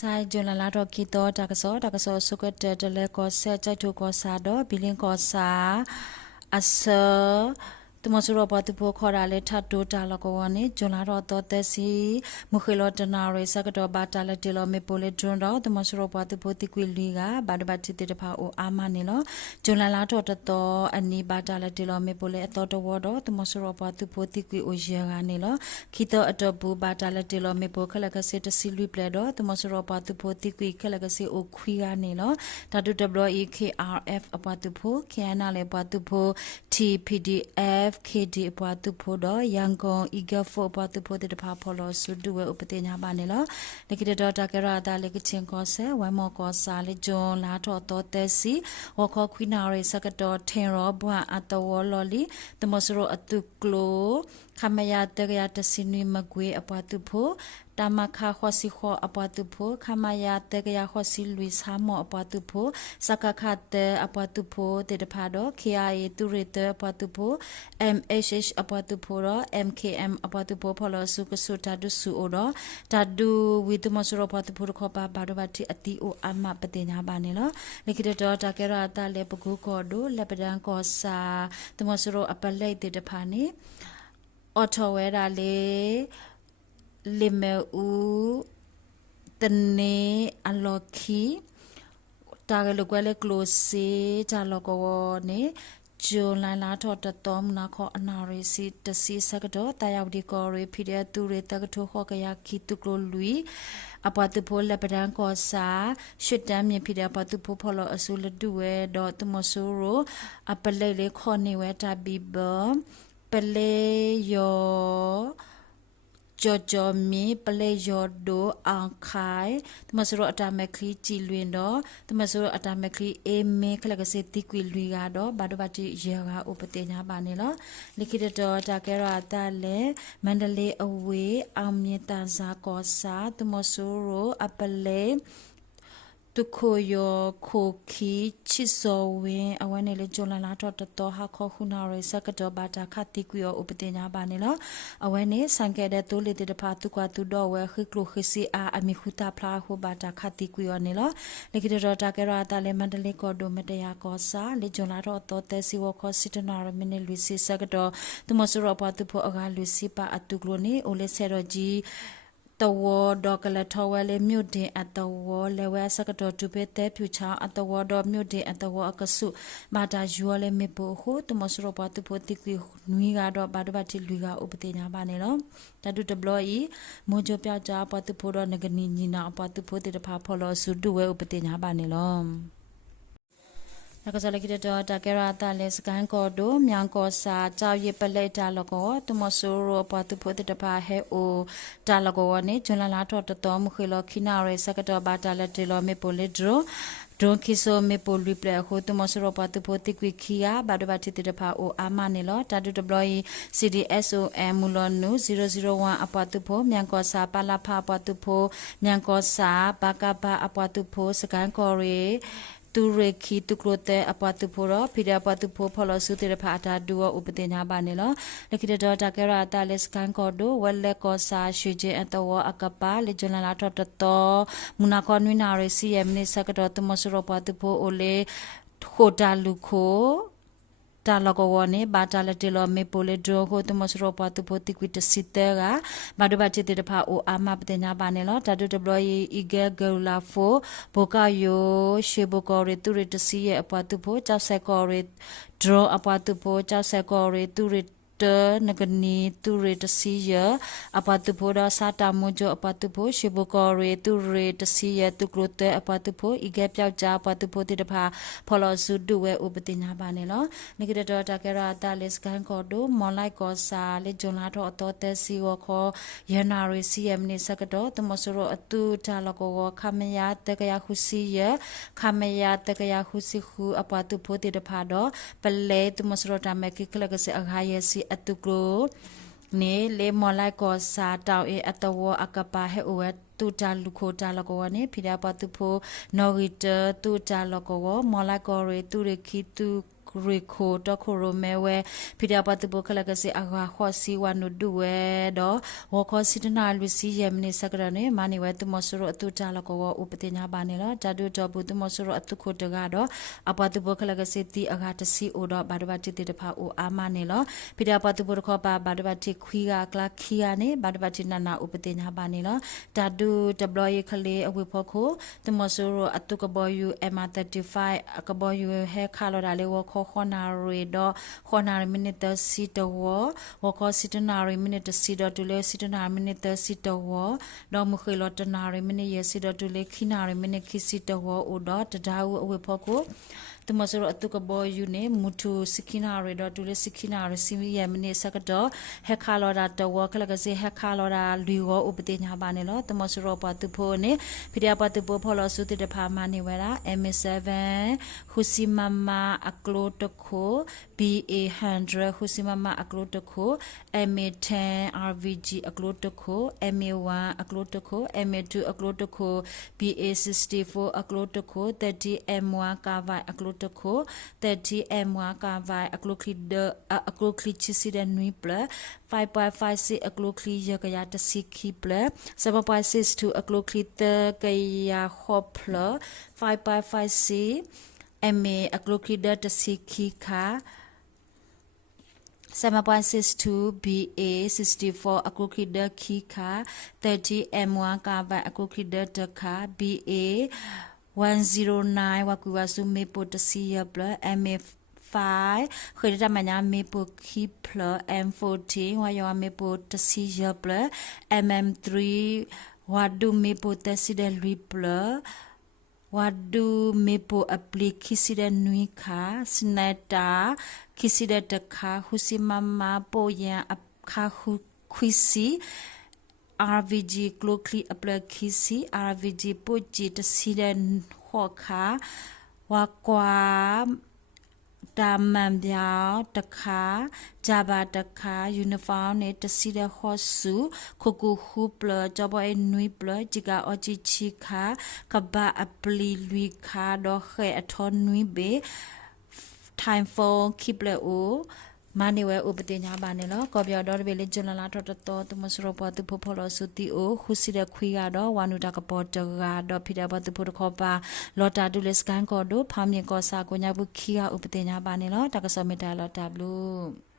sai jona la do kito takaso suka de le ko se chai tu ko sa do bilin ko sa asa တမစရပတူဖို့ခေါ်ရလေထတ်တိုတာလကောဝနေဂျွန်လာတော့တော့တက်စီမခေလောတနာရေစကတော့ဘာတာလက်တီလောမေပိုလေဒွန်တော့တမစရပတူဖို့တိကွေလီကဘာဒဘတ်တီတဖာအိုအာမနေလောဂျွန်လာလာတော့တော့အနီဘာတာလက်တီလောမေပိုလေအတော်တော်တော့တမစရပတူဖို့တိကွေအိုရကနေလောခိတော့အတော်ဘူးဘာတာလက်တီလောမေပိုခလကစေတစီလူပလေတော့တမစရပတူဖို့တိကွေခလကစေအိုခွီကနေလောဒါတူ WEKRF အပတူဖို့ KNA လေပတူဖို့ TPDF KD အပွားသူဖို့တော့ရန်ကုန် Eagle 4အပွားသူဖို့တဲ့တဖာဖော်လို့စုဒူဝဲဥပဒေညာပါနေလို့လက်ကိတော့တာကရတာလက်ကချင်းကောဆဲဝမ်မော်ကောစာလေဂျွန်လာတော့တော့တက်စီဝခေါ်ခွီနာရေစကတော့ထင်ရောဘွားအတော်လော်လီတမစရအတုကလိုခမယာတရတစနီမကွေအပွားသူဖို့တမခါခေါစီခေါအပွားသူဖို့ခမယာတရခေါစီလူစ်ဟာမောအပွားသူဖို့စကခတ်အပွားသူဖို့တဲ့တဖာတော့ KIA တူရတအပွားသူဖို့ MHH အပွားသူဖို့တော့ MKM အပွားသူဖို့ဖော်လို့စုကစုတာဒုစုအော်တော့တာဒူဝီတမစရအပွားသူဖို့ခေါ်ပါဘာတော့ဘာတိအတီအိုအမပတေညာပါနေလို့လက်ကိတော့တာကရတာလေပကူကောဒိုလက်ပဒန်ကောစာတမစရအပလိုက်တဲ့တဖာနေအော်တိုဝဲတာလေလီမဲဦးတနေအလော်ခီတာကလကွဲလေကလိုစီတာလောကောနေဂျွန်လာလာထော်တတော်မနာခေါ်အနာရီစီတစီစကတော့တာယောက်ဒီကောရီဖီတဲ့သူတွေတကထိုးခေါ်ကရခီတုကလိုလူအပတ်တဖိုးလက်ပဒန်ကောစာရှစ်တမ်းမြင်ဖီတဲ့အပတ်တဖိုးဖော်လို့အဆူလဒူဝဲတော့တမဆူရိုအပလေးလေးခေါ်နေဝဲတာဘီဘပလေးယောကြောမီပလေယောဒိုအောင်ခိုင်တမစရအတမခီကြည်လွင်တော့တမစရအတမခီအေမေခလကစေတိကွေလူကတော့ဘာဒဘတိရေကဥပတေညာပါနေလို့လိခိတတော်တာကရတာလေမန္တလေးအဝေးအောင်မြေတန်စာကောစာတမစရအပလေตุโคโยโคคีชิโซเวนအဝဲနေလေဂျွန်လာလာတော့တော်ဟာခေါခုနာရစကတော့ဘာတာခတိကွေဥပဒေညာပါနေလို့အဝဲနေစံကဲတဲ့တိုးလေတဲ့ဖာသူကသူတော့ဝဲခိကလိုခိစီအာအမီခုတာဖလာခုဘာတာခတိကွေနေလို့လေကတော်တာကရတာလေမန္တလေးကောဒိုမတယာကောစာလေဂျွန်လာတော့တော်တဲစီဝခေါ်စစ်တနာရမင်းလူစီစကတော့သူမစရပါသူဖို့အကလူစီပါအတုကလိုနေအိုလေဆယ်ရကြီးတဝဒေါကလထောဝဲလေမြို့တင်အတဝလေဝဲစကတော့တူပေတဲ့ဖြူချောင်းအတဝဒေါမြို့တင်အတဝအကဆုမာတာယူလေမေပိုဟုတမစရပါတူဖို့တိကွေနွီကတော့ဘာဒဘတိလူကဥပဒေညာပါနေတော့တတူတဘလီမိုဂျိုပြောက်ကြပါတူဖို့တော့ငကနီညီနာပါတူဖို့တဖာဖော်လို့စုဒူဝဲဥပဒေညာပါနေလို့နကစလကိတတော်တကရတာလေစကန်ကောဒိုမြန်ကောစာကြောက်ရပလက်တာလကောတမဆူရောပတူဖို့တပါဟဲအိုတာလကောနေဂျွန်လာလာတော့တော်မခေလခိနာရဲစကတော့ဘာတာလက်တေလောမေပိုလီဒရိုဒွန်ကီဆိုမေပိုလီပလက်ဟိုတမဆူရောပတူဖို့တိကွီခီယာဘာဒဘတိတပါအိုအာမနေလောတာဒူဒဘလီ CDSOM မူလနူ001အပတူဖို့မြန်ကောစာပလာဖာပတူဖို့မြန်ကောစာဘာကဘာအပတူဖို့စကန်ကောရဲတူရခီတုကရတဲ့အပတူဖို့တော့ဖီဒအပတူဖို့ဖော်လို့စုတဲ့ဖာတာဒူဝဥပဒေညာပါနေလို့လက်ခိတော်တာကရတာလက်စကန်ကောဒိုဝဲလက်ကောစာရွှေကျအတဝအကပါလေဂျွန်လာတော်တော်မူနာကောနွိနာရစီယမ်နေစကတော့တမဆရပတူဖို့အိုလေခိုတာလူခိုတာလကောဝနေဘာတာလက်တလမေပိုလေဒရိုဟိုတမစရောပတူပိုတိကွီတစီတဲကဘာဒဘချတေတဖာအိုအာမပတညာပါနေလောတာဒူဒဘလီအီဂဲဂူလာဖိုဘောကာယိုရှေဘကောရီတူရတစီရဲ့အပတူပိုကြောက်ဆက်ကောရီဒရိုအပတူပိုကြောက်ဆက်ကောရီတူရနဂနီတူရတစီယအပတူဖို့တော့စာတာမိုဂျိုအပတူဖို့ရှေဘကောရီတူရတစီယတူကရတဲ့အပတူဖို့ဤကဲပြောက်ကြအပတူဖို့တိတဖာဖော်လို့စုဒူဝဲဥပတိညာပါနေလောနိကရတော်တာကရတာလက်စကန်ကောဒိုမွန်လိုက်ကောစာလေဂျွန်လာတော့အတော်တဲစီဝခေါ်ယနာရီစီယမ်နေစကတော့တမဆရအတူတာလကောခမယာတကရခုစီယခမယာတကရခုစီခုအပတူဖို့တိတဖာတော့ပလဲတမဆရတာမကိကလကစအခါယစီအတုကရိုနေလေမလိုက်ကောစာတောက်အတဝအကပါဟဲဝဲတူတာလူခိုတာလကောနေဖိဒါပတူဖိုနော်ဂီတတူတာလကောမလိုက်ကောရီတူရခီတူက ရီခိုတခိုရိုမဲဝဲဖိဒါပတ်တဘခလကစီအဂါခောစီဝနုဒူဝဲတော့ဝခောစီတနာလူစီယမနိစကရနေမနိဝဲတမဆရအတူတာလကောဥပတိညာပါနေလောဂျာဒူတော့ဘူးတမဆရအတူခိုတကတော့အပတ်တဘခလကစီတီအဂါတစီအိုတော့ဘာဒဘတိတေတဖာအိုအာမနေလောဖိဒါပတ်တဘခောပါဘာဒဘတိခွီကကလခီယာနေဘာဒဘတိနနာဥပတိညာပါနေလောဂျာဒူဒဘလယခလေအဝေဖို့ခိုတမဆရအတူကဘောယူ M35 အကဘောယူဟဲခါလောဒါလေဝခောခောနာရီတော့ခောနာရီမိနစ်စီတဝဝခောစီတနာရီမိနစ်စီတော့တူလေစီတနာမိနစ်စီတဝတော့မခေလောတနာရီမိနစ်ရစီတော့တူလေခိနာရီမိနစ်ခိစီတဝအိုတော့တဒါဝအဝေဖို့ကိုတမဆရအတုကဘောယူနေမူတူစခိနာရီတော့တူလေစခိနာရီစီမီယမိနစ်စကတော့ဟက်ခါလောဒါတဝခလကစီဟက်ခါလောဒါလူဝဥပတိညာပါနေလောတမဆရပတူဖို့နေဖိရပတူဖို့ဖော်လို့စုတိတဖာမနေဝဲတာ M7 ဟူစီမမအကလိုတခို BA100 ဟူစီမမအကလိုတခို MA10 RVG အကလိုတခို MA1 အကလိုတခို MA2 အကလိုတခို BA64 အကလိုတခို 30M1 ကာဗိုင်အကလိုတခို 30M1 ကာဗိုင်အကလိုခလီဒအကလိုခလီချစီဒနွီပလ5.56အကလိုခလီရကရတစီခီပလ7.62အကလိုခလီတကရခောပလ5.56 MA အကလိုခလီဒတစီခီခါ7.62 BA 64 akrokida kika 30 M1 kava akrokida daka BA 109 wakuwasu mepo tasiya bla MA 5ခေတမညာမေပိုခီပလ M14 ဝါယောမေပိုတစီယပလ MM3 ဝါဒူမေပိုတစီဒလီပလဝါဒူမေပိုအပလီခီစီဒနွီခါစနတာခီစီဒတခါဟူစီမမပိုယံအခါခုခွီစီ RVG clocally apply kisi RVG poji to see the hoka wakwa damam biao taka jaba taka uniform ne to see the hosu koku hupla jabo e nui pla jiga oji chika kaba apply lui kha do khe athon nui be time for keep le oမနေဝဲဥပဒေညာပါနေလောကောပြောတော့ဘေလေဂျွန်လာတော်တော်တမစရပတူဖိုဖိုလစုတီအိုခုစီတဲ့ခွေကတော့ဝါနုတာကပေါ်တကတော့ဖိတာဘတ်ဖို့တခေါ်ပါလော်တာဒူလစ်ကန်ကောဒိုဖာမြင်ကောစာကိုညာဘူးခီယာဥပဒေညာပါနေလောတကစမီတာလော်တာဘလူး